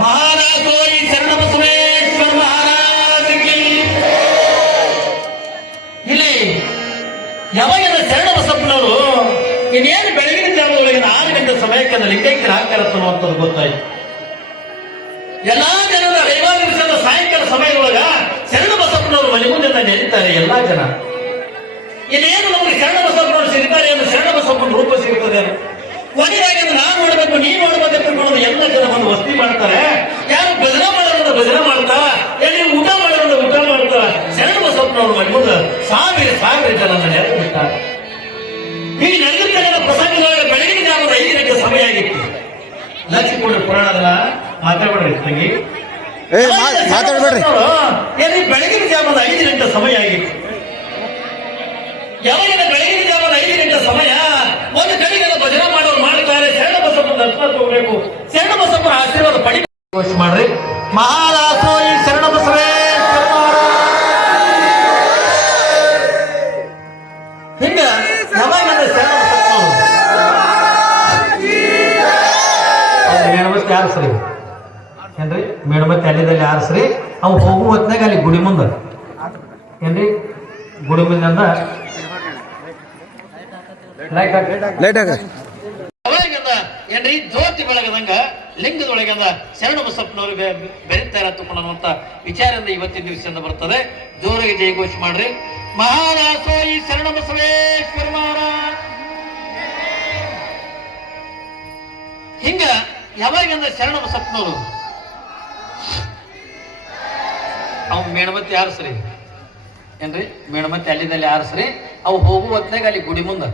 ಮಹಾರಾಜೋಯಿ ಶರಣಬಸವೇಶ್ವರ ಮಹಾರಾಜರಿಗೆ ಇಲ್ಲಿ ಯಾವಾಗಿನ ಶರಣಬಸಪ್ಪನವರು ಇನ್ನೇನು ಬೆಳಗಿನ ಜಾವದೊಳಗೆ 6 ಗಂಟೆ ಸಮಯಕ್ಕೆ ಲಿಂಗೈಕ್ಯರ ಹಾಕ್ತಾರಂತನ್ನುವಂಥದ್ದು ಗೊತ್ತಾಯ್ತು. ಎಲ್ಲಾ ಜನರ ರವಿವಾರ ದಿವಸದ ಸಾಯಂಕಾಲ ಸಮಯದೊಳಗ ಶರಣಬಸಪ್ಪನವರು ಮನೆ ಮುಂದೆ ನೆನೀತಾರೆ ಎಲ್ಲಾ ಜನ. ಇನ್ನೇನು ನಮಗೆ ಶರಣಬಸಪ್ಪನವರು ಸಿಗ್ತಾರೆ ಎಂದು ಶರಣಬಸಪ್ಪನ ರೂಪ ಸಿಗುತ್ತದೆ. ಕೊನೆಯಾಗಿ ನಾನು ನೋಡಬೇಕು ನೀನು ನೋಡಬೇಕು ಅನ್ನೋದು ಎಲ್ಲ ಜನ ಒಂದು ವಸ್ತಿ ಮಾಡ್ತಾರೆ. ಯಾರು ಭಜನೆ ಮಾಡೋದ್ರಿಂದ ಭಜನೆ ಮಾಡ್ತಾರ, ಎಲ್ಲಿ ಊಟ ಮಾಡೋದ್ರಿಂದ ಊಟ ಮಾಡ್ತಾರ. ಶರಣಬಸಪ್ಪನವರು ಮನೆ ಮುಂದೆ ಸಾವಿರ ಜನ ನೆರೆದು ಬಿಟ್ಟಾರೆ. ಈ ನಡೆದಿರ್ತಕ್ಕಂಥ ಪ್ರಸಂಗದೊಳಗೆ ಬೆಳಗಿನ ಜಾವದ 5 ಗಂಟೆ ಸಮಯ ಆಗಿತ್ತು. ಲಕ್ಷ್ಮೀಪುರ ಪುರಾಣದ ಮಾತಾಡ್ಬೇಡ್ರಿ ತಂಗಿ, ಮಾತಾಡ್ಬೇಡ್ರಿ. ಎಲ್ಲಿ ಬೆಳಗಿನ ಜಾವದ 5 ಗಂಟೆ ಸಮಯ ಆಗಿತ್ತು. ಯಾವಾಗಿನ ಬೆಳಗಿನ ಜಾವದ 5 ಗಂಟೆ ಸಮಯ ಒಂದು ಕಡೆಗೆಲ್ಲ ಭಜನೆ ಮಾಡೋರು ಮಾಡ್ತಾರೆ. ಶರಣಬಸಪ್ಪನ ದರ್ಶನ ತಗೋಬೇಕು, ಶರಣಬಸಪ್ಪನ ಆಶೀರ್ವಾದ ಪಡಿ ಘೋಷಣೆ ಮಾಡ್ರಿ. ಮಹಾರಾಜೋಯಿ ಶರಣಬಸವೇಶ್ವರ ಹಿಂಗ ಯಾವಾಗಂದ್ರೆ ಶರಣಬಸಪ್ಪನವರು ಮೇಣಬತ್ತಿ ಆರಿಸ್ರಿ ಏನ್ರಿ, ಮೇಣಬತ್ತಿ ಅಲ್ಲಿದಲ್ಲಿ ಆರಿಸ್ರಿ. ಅವು ಹೋಗುವ ಹೊತ್ನಾಗ ಅಲ್ಲಿ ಗುಡಿ ಮುಂದ ಏನ್ರಿ, ಗುಡಿ ಮುಂದಿಂದ ಲೈಟ್ ಆಗ ಏನ್ರಿ ಜ್ಯೋತಿ ಬೆಳಗದಂಗ ಲಿಂಗದೊಳಗಂದ ಶರಣಬಸಪ್ಪನವ್ರಿಗೆ ಬೆರೀತಾರ ತಕೊಂಡಂತ ವಿಚಾರದಿಂದ ಇವತ್ತಿನ ದಿವಸದಿಂದ ಬರ್ತದೆ. ಜೋರಾಗಿ ಜಯಘೋಷ ಮಾಡ್ರಿ. ಮಹಾರಾಜೋಯಿ ಶರಣಬಸವೇಶ್ವರ ಮಹಾರಾಜ್. ಹಿಂಗ ಯಾವಾಗಂದ್ರೆ ಶರಣಬಸಪ್ಪನವರು ಅವ್ ಮೇಣಬತ್ತಿ ಆರಿಸ್ರಿ ಏನ್ರಿ, ಮೇಣಬತ್ತಿ ಅಲ್ಲಿದಲ್ಲಿ ಆರಿಸ್ರಿ. ಅವು ಹೋಗುವ ಹೊತ್ನಾಗ ಅಲ್ಲಿ ಗುಡಿ ಮುಂದ